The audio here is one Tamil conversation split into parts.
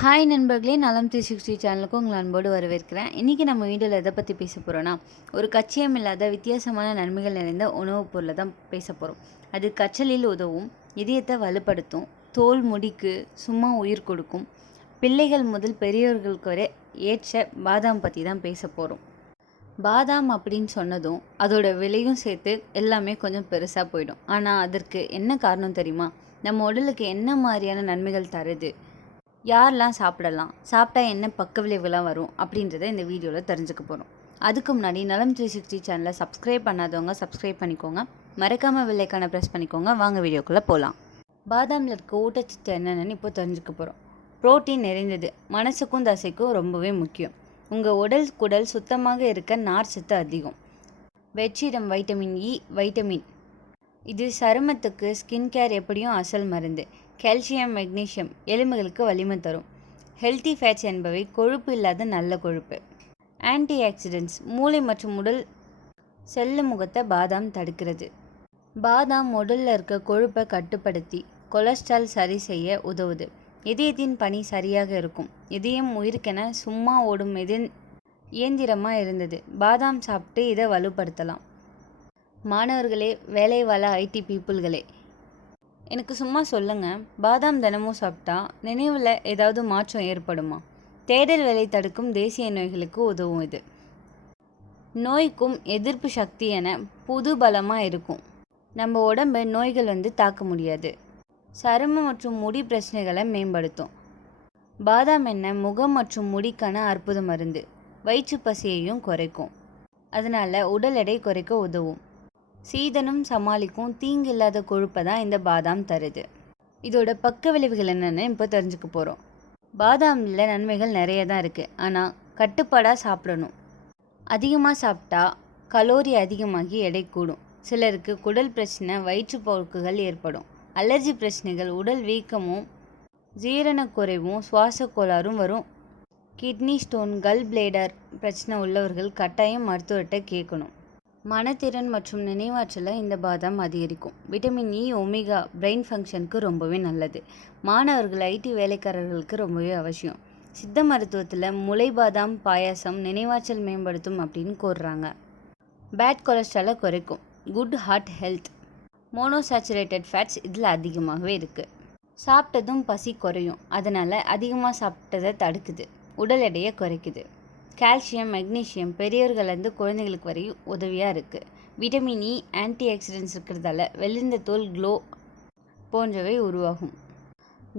ஹாய் நண்பர்களே, நலம் 360 சேனலுக்கு உங்களை அன்போடு வரவேற்கிறேன். இன்றைக்கி நம்ம வீடியோவில் எதை பற்றி பேச போகிறோன்னா, ஒரு கச்சியம் இல்லாத வித்தியாசமான நன்மைகள் நிறைந்த உணவுப் பொருளை தான் பேச போகிறோம். அது கற்றலில் உதவும், இதயத்தை வலுப்படுத்தும், தோல் முடிக்கு சும்மா உயிர் கொடுக்கும், பிள்ளைகள் முதல் பெரியவர்களுக்கு வரை ஏற்ற பாதாம் பற்றி தான் பேச போகிறோம். பாதாம் அப்படின்னு சொன்னதும் அதோட விலையும் சேர்த்து எல்லாமே கொஞ்சம் பெருசாக போயிடும். ஆனால் அதற்கு என்ன காரணம் தெரியுமா? நம்ம உடலுக்கு என்ன மாதிரியான நன்மைகள் தருது, யாரெல்லாம் சாப்பிடலாம், சாப்பிட்டா என்ன பக்க விளைவுகளாக வரும் அப்படின்றத இந்த வீடியோவில் தெரிஞ்சுக்க போகிறோம். அதுக்கு முன்னாடி நலம் 360 சேனலை சப்ஸ்கிரைப் பண்ணாதவங்க சப்ஸ்கிரைப் பண்ணிக்கோங்க, மறக்காமல் வில்லைக்கான ப்ரெஸ் பண்ணிக்கோங்க. வாங்க வீடியோக்குள்ளே போகலாம். பாதாமில் இருக்க ஊட்டச்சத்து என்னென்னு இப்போ தெரிஞ்சுக்க போகிறோம். புரோட்டீன் நிறைந்தது, மனசுக்கும் தசைக்கும் ரொம்பவே முக்கியம். உங்கள் உடல் குடல் சுத்தமாக இருக்க நார் சத்து அதிகம். வெற்றிடம் வைட்டமின் இ, வைட்டமின் இது சருமத்துக்கு ஸ்கின் கேர் எப்படியும் அசல் மருந்து. கால்சியம், மெக்னீஷியம் எலும்புகளுக்கு வலிமை தரும். ஹெல்த்தி ஃபேட்ஸ் என்பவை கொழுப்பு இல்லாத நல்ல கொழுப்பு. ஆன்டி ஆக்சிடென்ட்ஸ் மூளை மற்றும் உடல் செல்லு முகத்தை பாதாம் தடுக்கிறது. பாதாம் உடலில் இருக்க கொழுப்பை கட்டுப்படுத்தி கொலஸ்ட்ரால் சரி செய்ய உதவுது. இதயத்தின் பணி சரியாக இருக்கும். இதயம் உயிருக்கென சும்மா ஓடும் இயந்திரமாக இருந்தது. பாதாம் சாப்பிட்டு இதை வலுப்படுத்தலாம். மாணவர்களே, வேலைவாழ ஐடி பீப்புள்களே, எனக்கு சும்மா சொல்லுங்கள், பாதாம் தினமும் சாப்பிட்டா நினைவில் ஏதாவது மாற்றம் ஏற்படுமா? தேடல் வேலை தடுக்கும், தேசிய நோய்களுக்கு உதவும். இது நோய்க்கும் எதிர்ப்பு சக்தி என புது பலமாக இருக்கும். நம்ம உடம்பை நோய்கள் தாக்க முடியாது. சருமம் மற்றும் முடி பிரச்சனைகளை மேம்படுத்தும். பாதாம் எண்ணெய் முகம் மற்றும் முடிக்கான அற்புத மருந்து. வயிற்று பசியையும் குறைக்கும். அதனால் உடல் எடை குறைக்க உதவும். சீதனம் சமாளிக்கும், தீங்கு இல்லாத கொழுப்பை தான் இந்த பாதாம் தருது. இதோட பக்க விளைவுகள் என்னென்னு இப்போ தெரிஞ்சுக்க போகிறோம். பாதாமில் நன்மைகள் நிறைய தான் இருக்குது, ஆனால் கட்டுப்பாடாக சாப்பிடணும். அதிகமாக சாப்பிட்டா கலோரி அதிகமாகி எடை கூடும். சிலருக்கு குடல் பிரச்சனை, வயிற்றுப்போக்குகள் ஏற்படும். அலர்ஜி பிரச்சனைகள், உடல் வீக்கமும் ஜீரணக்குறைவும் சுவாச கோளாறும் வரும். கிட்னி ஸ்டோன், கல் பிளேடர் பிரச்சனை உள்ளவர்கள் கட்டாயம் மருத்துவர்கிட்ட கேட்கணும். மனத்திறன் மற்றும் நினைவாற்றலை இந்த பாதாம் அதிகரிக்கும். விட்டமின் இ, ஒமேகா பிரெயின் ஃபங்க்ஷனுக்கு ரொம்பவே நல்லது. மாணவர்கள், ஐடி வேலைக்காரர்களுக்கு ரொம்பவே அவசியம். சித்த மருத்துவத்தில் முளை பாதாம் பாயாசம் நினைவாற்றல் மேம்படுத்தும் அப்படின்னு கூறுறாங்க. பேட் கொலஸ்ட்ராலை குறைக்கும். Good heart health. Monounsaturated fats இதில் அதிகமாகவே இருக்குது. சாப்பிட்டதும் பசி குறையும், அதனால் அதிகமாக சாப்பிட்டதை தடுக்குது. உடல் எடையை குறைக்குது. கால்சியம், மெக்னீஷியம் பெரியவர்கள்லேருந்து குழந்தைகளுக்கு வரை உதவியாக இருக்குது. விட்டமின் இ, ஆன்டி ஆக்சிடென்ட்ஸ் இருக்கிறதால வெளிர்ந்த தோல், க்ளோ போன்றவை உருவாகும்.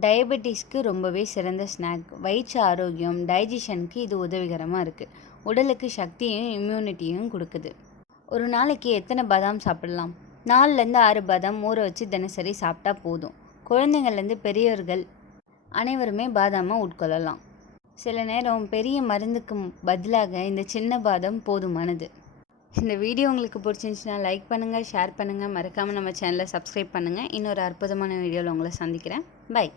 டயபெட்டிஸ்க்கு ரொம்பவே சிறந்த ஸ்நாக். வயிற்று ஆரோக்கியம், டைஜஷனுக்கு இது உதவிகரமாக இருக்குது. உடலுக்கு சக்தியும் இம்யூனிட்டியும் கொடுக்குது. ஒரு நாளைக்கு எத்தனை பாதாம் சாப்பிடலாம்? 4லேருந்து 6 பாதாம் ஊற வச்சு தினசரி சாப்பிட்டா போதும். குழந்தைங்கள்லேருந்து பெரியவர்கள் அனைவருமே பாதாமை உட்கொள்ளலாம். சில நேரம் பெரிய மருந்துக்கு பதிலாக இந்த சின்ன பாதாம் போதுமானது. இந்த வீடியோ உங்களுக்கு பிடிச்சிருந்துச்சுன்னா லைக் பண்ணுங்கள், ஷேர் பண்ணுங்கள், மறக்காமல் நம்ம சேனலை சப்ஸ்கிரைப் பண்ணுங்கள். இன்னொரு அற்புதமான வீடியோவில் உங்களை சந்திக்கிறேன். பை.